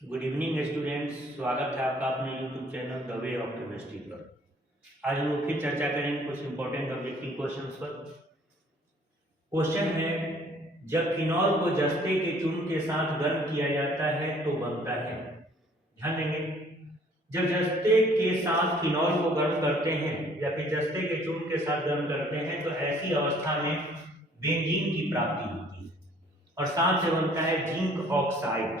Good evening students, स्वागत है आपका अपने YouTube channel the way of chemistry पर। आज हम लोग फिर चर्चा करेंगे कुछ इंपॉर्टेंट ऑब्जेक्टिव क्वेश्चंस पर। क्वेश्चन है, जब फिनॉल को जस्ते के चूर्ण के साथ गर्म किया जाता है तो बनता है। ध्यान देंगे, जब जस्ते के साथ फिनॉल को गर्म करते हैं या फिर जस्ते के चूर्ण के साथ गर्म करते हैं तो ऐसी अवस्था में बेंजीन की प्राप्ति होती है और साथ से बनता है जिंक ऑक्साइड।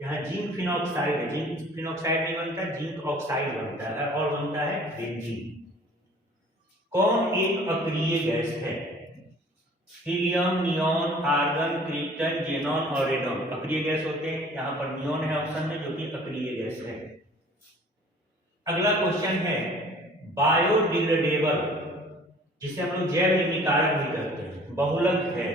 यहाँ जिंक फिनॉक्साइड है, जिंक फिनॉक्साइड नहीं बनता, जिंक ऑक्साइड बनता है और बनता है बेंजीन। कौन एक अक्रिय गैस है? Helium, neon, argon, krypton, xenon और रेडॉन अक्रिय गैस होते हैं। यहाँ पर नियॉन है ऑप्शन में, जो कि अक्रिय गैस है। अगला क्वेश्चन है, बायोडिग्रेडेबल, जिसे हम लोग जैव निम्नीकारक भी कहते हैं, बहुलक है।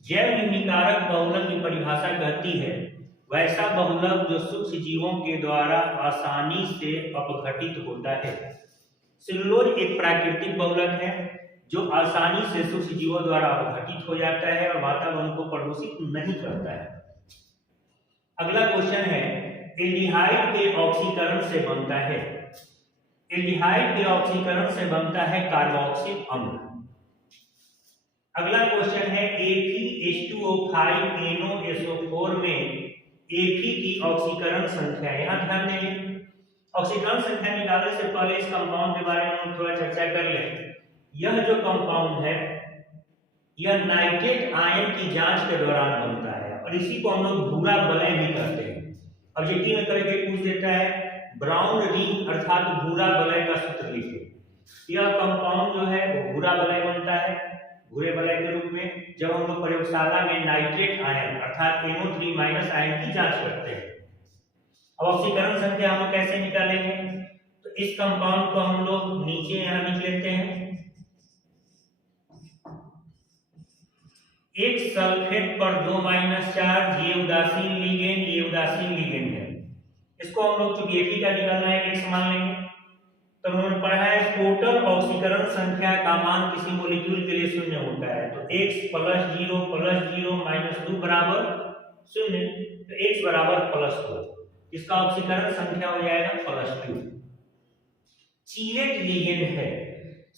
जैव निम्नीकारक बहुलक की परिभाषा कहती है वैसा बहुलक जो सूक्ष्म जीवों के द्वारा आसानी से अपघटित होता है। सेलुलोज एक प्राकृतिक बहुलक है जो आसानी से सूक्ष्म जीवों द्वारा अपघटित हो जाता है और वातावरण को प्रदूषित नहीं करता है। अगला क्वेश्चन है, एल्डिहाइड के ऑक्सीकरण से बनता है। एल्डिहाइड के ऑक्सीकरण से बनता है कार्बोक्सिल अम्ल। अगला क्वेश्चन है, Fe2O5NO में Fe की ऑक्सीकरण संख्या। यहाँ ध्यान देंगे, ऑक्सीकरण संख्या निकालने से पहले इस कंपाउंड के बारे में हम थोड़ा चर्चा कर लें। यह जो कंपाउंड है यह नाइट्रेट आयन की जांच के दौरान बनता है और इसी को हम लोग भूरा वलय भी कहते हैं। ऑब्जेक्टिव में करके पूछ देता है ब्राउन रिंग अर्थात भूरा वलय का सूत्र लिखें। यह कंपाउंड जो है वो भूरा वलय बनता है भूरे वलय के रूप में जब हम लोग प्रयोगशाला में नाइट्रेट आयन अर्थात NO3- आयन की जांच करते हैं। अब ऑक्सीकरण संख्या हम कैसे निकालेंगे? तो इस कंपाउंड को हम लोग नीचे यहां लिख लेते हैं। एक सल्फेट पर 2- चार्ज, ये उदासीन लिगेंड, ये उदासीन लिगेंड है। इसको हम लोग चूंकि Fe का निकालना है x मान लेंगे। तो हमने पढ़ा है टोटल ऑक्सीकरण संख्या का मान किसी मॉलिक्यूल के लिए शून्य होता है। तो x + 0 + 0 - 2 बराबर 0, तो x बराबर +2। इसका ऑक्सीकरण संख्या हो जाएगा +2। चीलेट लिगेंड है।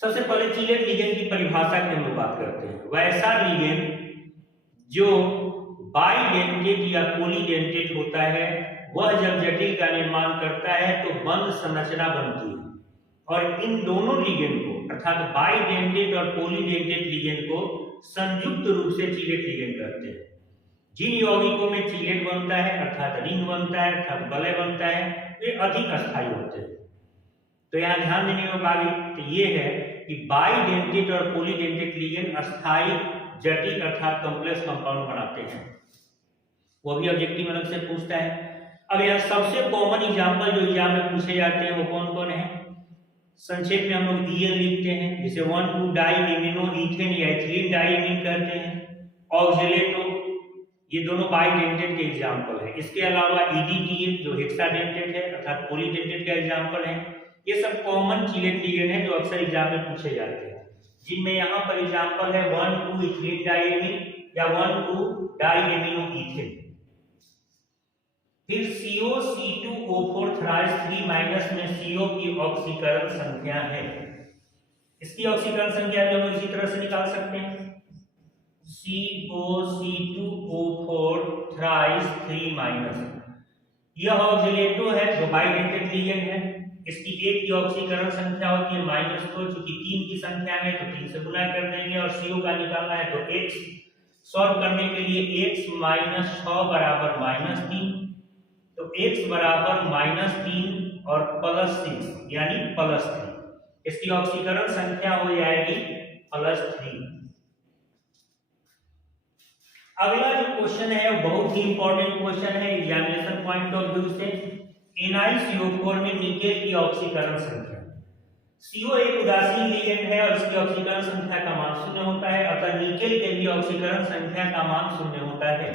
सबसे पहले चीलेट लिगेंड की परिभाषा की हम लोग बात करते हैं। वैसा लिगेंड जो बाइडेंटेट या पॉलीडेंटेट होता है वह जब जटिल का निर्माण करता है तो बंद संरचना बनती है और इन दोनों लिगेंड को अर्थात बाइडेंटेट और पॉलीडेंटेट लिगेंड को संयुक्त रूप से चीलेट लिगेंड कहते हैं। जिन यौगिकों में चीलेट बनता है अर्थात रिंग बनता है अर्थात वलय बनता है वे अधिक अस्थायी होते हैं। तो यहाँ ध्यान देने की बात तो ये है कि बाइडेंटेट और पॉलीडेंटेट लिगेंड अस्थायी जटिल अर्थात कॉम्प्लेक्स कंपाउंड बनाते हैं। वो भी ऑब्जेक्टिव अलग से पूछता है। अब यहाँ सबसे कॉमन एग्जांपल जो एग्जाम में पूछे जाते हैं वो कौन कौन है? संक्षेप में हम लोग EN लिखते हैं, जिसे 1,2-डाई-एमिनो ईथेन या एथिलीन डाइमीन कहते हैं। ऑक्जेलेटो, ये दोनों बाइडेंटेट के एग्जांपल है। इसके अलावा EDTA जो हेक्साडेंटेट है अर्थात पॉलीडेंटेट का एग्जांपल है। ये सब कॉमन चीलेट लिगेंड है जो अक्सर एग्जाम में पूछे जाते हैं, जिनमें यहाँ पर एग्जांपल है 1,2-इथिलीन डाइमीन या 1,2-डाई-एमिनो ईथेन। फिर CO, C2O4 थ्राइस 3- में CO की ऑक्सीकरण संख्या है। इसकी ऑक्सीकरण संख्या भी हम इसी तरह से निकाल सकते हैं। CO, C2O4 thrice 3-। यह ऑक्सीलेटो है जो बाइडेंटेट लिगेंड है। इसकी एक की ऑक्सीकरण संख्या होती है -2, चूंकि 3 की संख्या में तो 3 से गुना कर देंगे और CO का निकालना है तो x सॉल्व करने के लिए x - 6 बराबर -3, तो x बराबर -3 और +6 यानी +3। इसकी ऑक्सीकरण संख्या हो जाएगी +3। अगला जो क्वेश्चन है वो बहुत ही इंपॉर्टेंट क्वेश्चन है एग्जामिनेशन पॉइंट ऑफ व्यू से। NiCO4 में निकेल की ऑक्सीकरण संख्या। CO एक उदासीन लिगेंड है और इसकी ऑक्सीकरण संख्या का मान 0 होता है, अतः निकेल के भी ऑक्सीकरण संख्या का मान 0 होता है।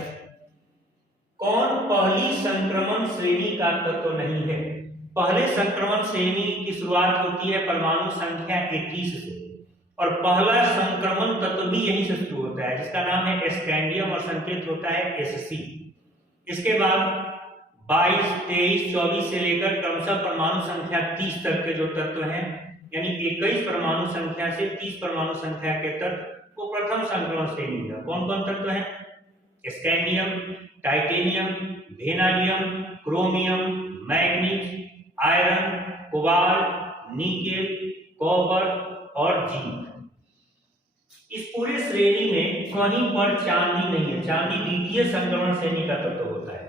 कौन पहली संक्रमण श्रेणी का तत्व नहीं है? पहले संक्रमण श्रेणी की शुरुआत होती है परमाणु संख्या 21 से और पहला संक्रमण तत्व भी यहीं से शुरू होता है जिसका नाम है स्कैंडियम और संकेत होता है Sc। इसके बाद 22, 23, 24 से लेकर क्रमशः परमाणु संख्या 30 तक के जो तत्व हैं, यानी 21 परमाणु संख्या से 30 परमाणु संख्या के तत्व को प्रथम संक्रमण श्रेणी है। कौन कौन तत्व हैं? Scandium, titanium, vanadium, chromium, manganese, iron, cobalt, nickel, copper और जिंक। इस पूरे श्रेणी में कहीं पर चांदी नहीं है। चांदी द्वितीय संक्रमण श्रेणी का तत्व होता है।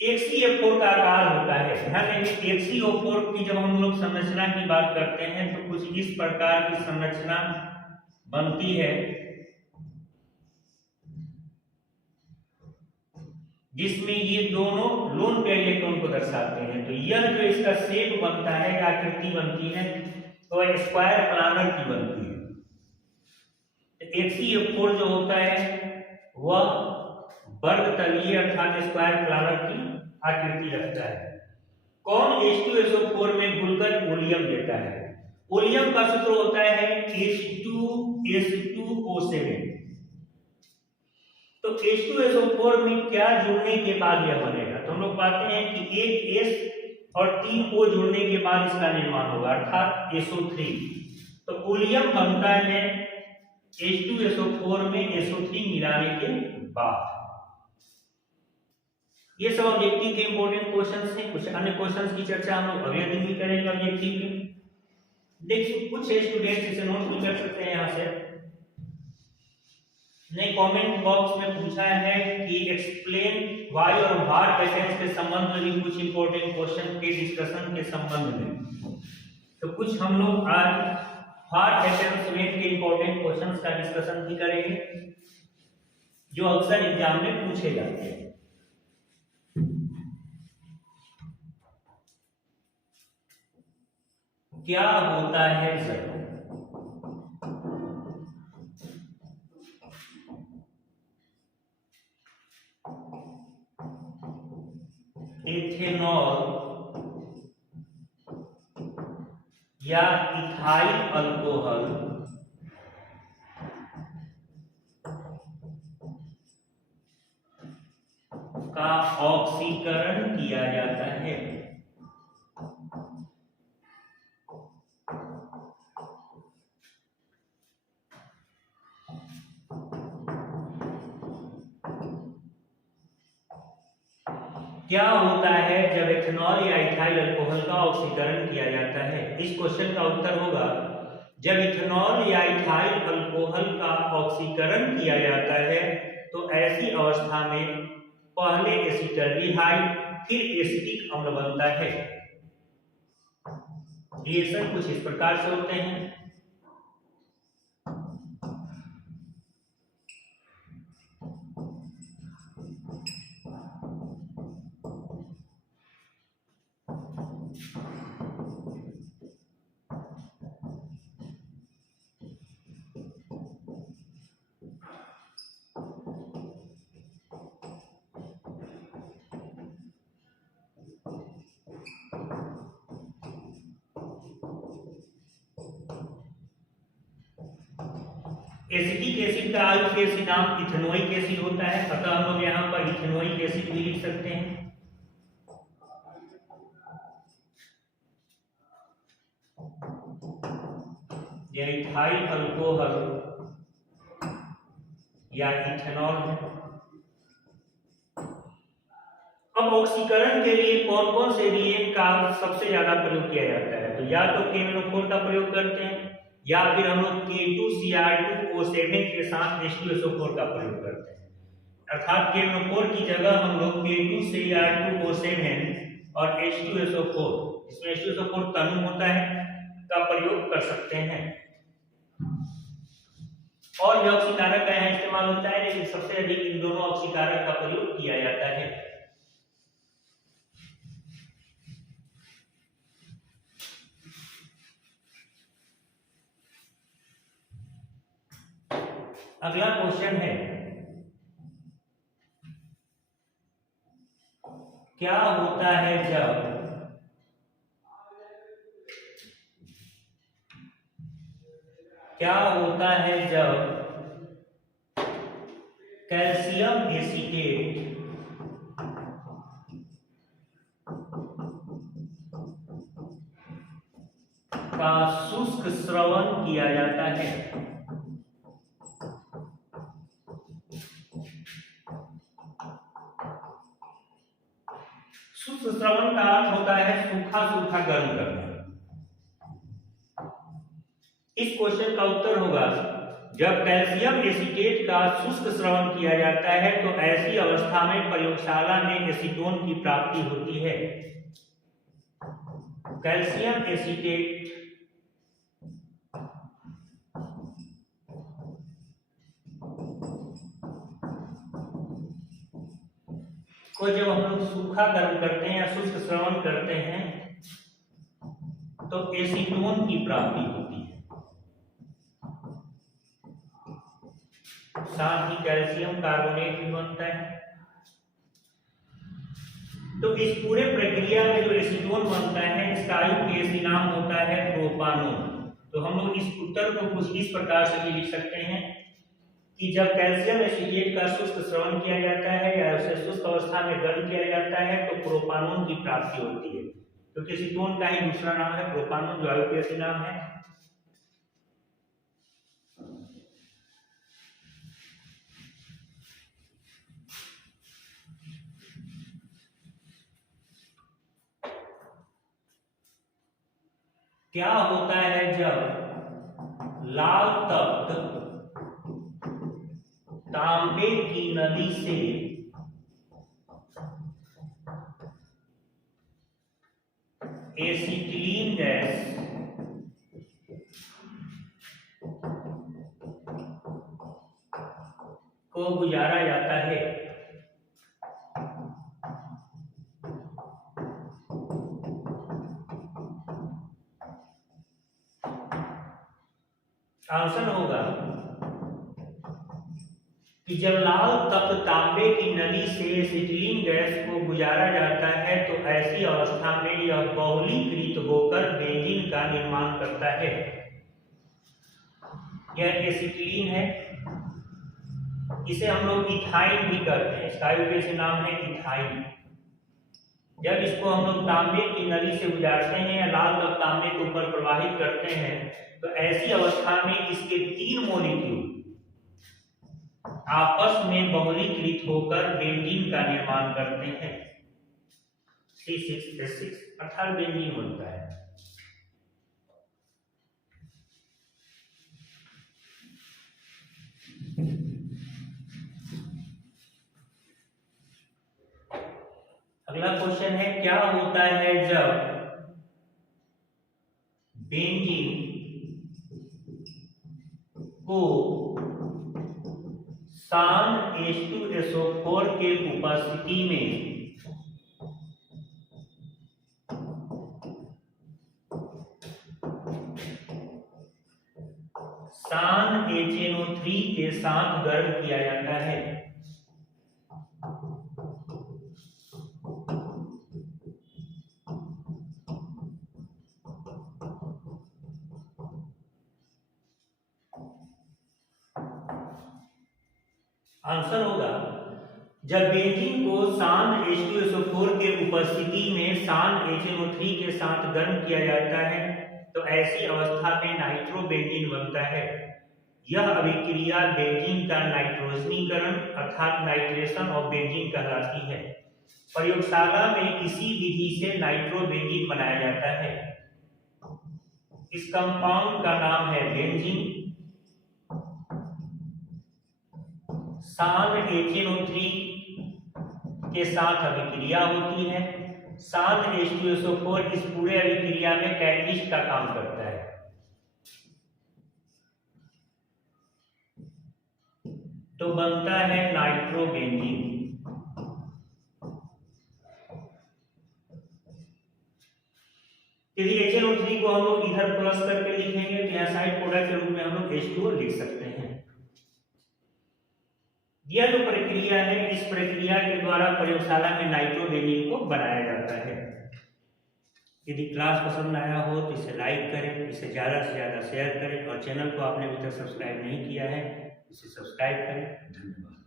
HCl4 का आकार होता है। ध्यान देंगे HCl4 की जब हम लोग संरचना की बात करते हैं तो कुछ इस प्रकार की संरचना बनती है, जिसमें ये दोनों लोन पेयर इलेक्ट्रॉन को दर्शाते हैं। तो यह जो इसका शेप बनता है, आकृति बनती है, तो स्क्वायर प्लानर की बनती है। HCl4 जो होता है वह वर्ग तलीय अर्थात स्क्वायर प्लानर की आकृति रखता है। कौन H2SO4 में घुलकर ओलियम देता है? ओलियम का सूत्र होता है H2S2O7। तो H2SO4 में क्या जुड़ने के बाद यह बनेगा? तो हम लोग पाते हैं कि एक S और 3 O जुड़ने के बाद इसका निर्माण होगा, अर्थात SO3। तो ओलियम बनता है H2SO4 में SO3 मिलाने के बाद। ये सब ऑब्जेक्टिव के इंपॉर्टेंट क्वेश्चंस हैं। कुछ अन्य क्वेश्चंस की चर्चा हम लोग अगले दिन भी करेंगे ऑब्जेक्टिव की। देखिए कुछ स्टूडेंट्स इसे नोट भी कर सकते हैं यहाँ से। ने कमेंट बॉक्स में पूछा है कि एक्सप्लेन वाई और भार पैटर्न्स के संबंध में भी कुछ इंपॉर्टेंट क्वेश्चन के डिस्कशन के संबंध में। तो कुछ हम लोग आज भार पैटर्न्स में के इंपॉर्टेंट क्वेश्चंस का डिस्कशन भी करेंगे जो अक्सर एग्जाम में पूछे जाते हैं। क्या होता है जब इथेनॉल या इथाइल अल्कोहल का ऑक्सीकरण किया जाता है? क्या होता है जब इथेनॉल या इथाइल अल्कोहल का ऑक्सीकरण किया जाता है? इस क्वेश्चन का उत्तर होगा जब इथेनॉल या इथाइल अल्कोहल का ऑक्सीकरण किया जाता है तो ऐसी अवस्था में पहले एसिटल्डिहाइड फिर एसिटिक अम्ल बनता है। रिएक्शन कुछ इस प्रकार से होते हैं। एसिटिक एसिड का आयुर्वेदिक नाम इथेनोइक एसिड होता है, अतः हम लोग यहाँ पर इथेनोइक एसिड भी लिख सकते हैं। यह इथाइल अल्कोहल या इथेनॉल है। अब ऑक्सीकरण के लिए कौन कौन से रिएक्ट का सबसे ज्यादा प्रयोग किया जाता है? तो या तो KNO4 का प्रयोग करते हैं या फिर हम लोग K2Cr2O7 के साथ H2SO4 का प्रयोग करते हैं। अर्थात KNO4 की जगह हम लोग K2Cr2O7 और H2SO4, इसमें H2SO4 तनु होता है, का प्रयोग कर सकते हैं। और यह ऑक्सीकारक का यहाँ इस्तेमाल होता है, लेकिन सबसे अधिक इन दोनों ऑक्सीकारक का प्रयोग किया जाता है। अगला क्वेश्चन है, क्या होता है जब कैल्शियम एसीटेट का शुष्क श्रवण किया जाता है। शुष्क श्रवण का अर्थ होता है सूखा सूखा गर्म करना। इस क्वेश्चन का उत्तर होगा जब कैल्शियम एसीटेट का शुष्क श्रवण किया जाता है तो ऐसी अवस्था में प्रयोगशाला में एसीटोन की प्राप्ति होती है। कैल्शियम एसीटेट को जब हम लोग सूखा गर्म करते हैं या शुष्क श्रवण करते हैं तो एसीटोन की प्राप्ति होती है। साथ ही कैल्शियम कार्बोनेट भी बनता है। तो इस पूरे प्रक्रिया में जो एसीटोन बनता है इसका आयुक्त नाम होता है प्रोपानोन। तो हम लोग इस उत्तर को कुछ इस प्रकार से भी लिख सकते हैं कि जब कैल्शियम एसीटेट का शुष्क श्रवण किया जाता है या उसे शुष्क अवस्था में गर्म किया जाता है तो प्रोपानोन की प्राप्ति होती है, क्योंकि एसीटोन का ही दूसरा नाम है प्रोपानोन, जो आयुक्त नाम है। क्या होता है जब लाल तप्त तांबे की नली से एसिटिलीन गैस को गुजारा जाता है? आंसर होगा कि जब लाल तप्त तांबे की नली से एसिटिलीन गैस को गुजारा जाता है तो ऐसी अवस्था में यह बहुलीकृत होकर बेंजीन का निर्माण करता है। यह एसिटिलीन है, इसे हम लोग इथाइन भी कहते हैं, इसका आयुर्वेद नाम है इथाइन। जब इसको हम लोग तांबे की नली से गुजारते हैं या लाल तप्त तांबे के ऊपर प्रवाहित करते हैं तो ऐसी अवस्था में इसके 3 मॉलिक्यूल आपस में बहुलीकृत होकर बेंजीन का निर्माण करते हैं। C6H6 अर्थात बेंजीन बनता है। अगला क्वेश्चन है क्या होता है जब बेंजीन को सान H2SO4 के उपस्थिति में सान HNO3 के साथ गर्म किया जाता है? आंसर होगा जब बेंजीन को सान H2SO4 के उपस्थिति में सान HNO3 के साथ गर्म किया जाता है तो ऐसी अवस्था में नाइट्रोबेंजीन बनता है। यह अभिक्रिया बेंजीन का नाइट्रोजनीकरण अर्थात नाइट्रेशन ऑफ बेंजीन कहलाती है। प्रयोगशाला में इसी विधि से नाइट्रोबेंजीन बनाया जाता है। इस कंपाउंड का नाम है बेंजीन। सान HNO3 के साथ अभिक्रिया होती है। सान H2SO4 इस पूरे अभिक्रिया में कैटलिस्ट का काम करता है। तो बनता है नाइट्रोबेंजीन। यदि HNO3 को हम लोग इधर प्लस करके लिखेंगे तो यहाँ साइड प्रोडक्ट के रूप में हम लोग H2O लिख सकते हैं। यह जो प्रक्रिया है इस प्रक्रिया के द्वारा प्रयोगशाला में नाइट्रोबेंजीन को बनाया जाता है। यदि क्लास पसंद आया हो तो इसे लाइक करें, इसे ज़्यादा से ज़्यादा शेयर करें और चैनल को आपने अभी तक सब्सक्राइब नहीं किया है इसे सब्सक्राइब करें। धन्यवाद।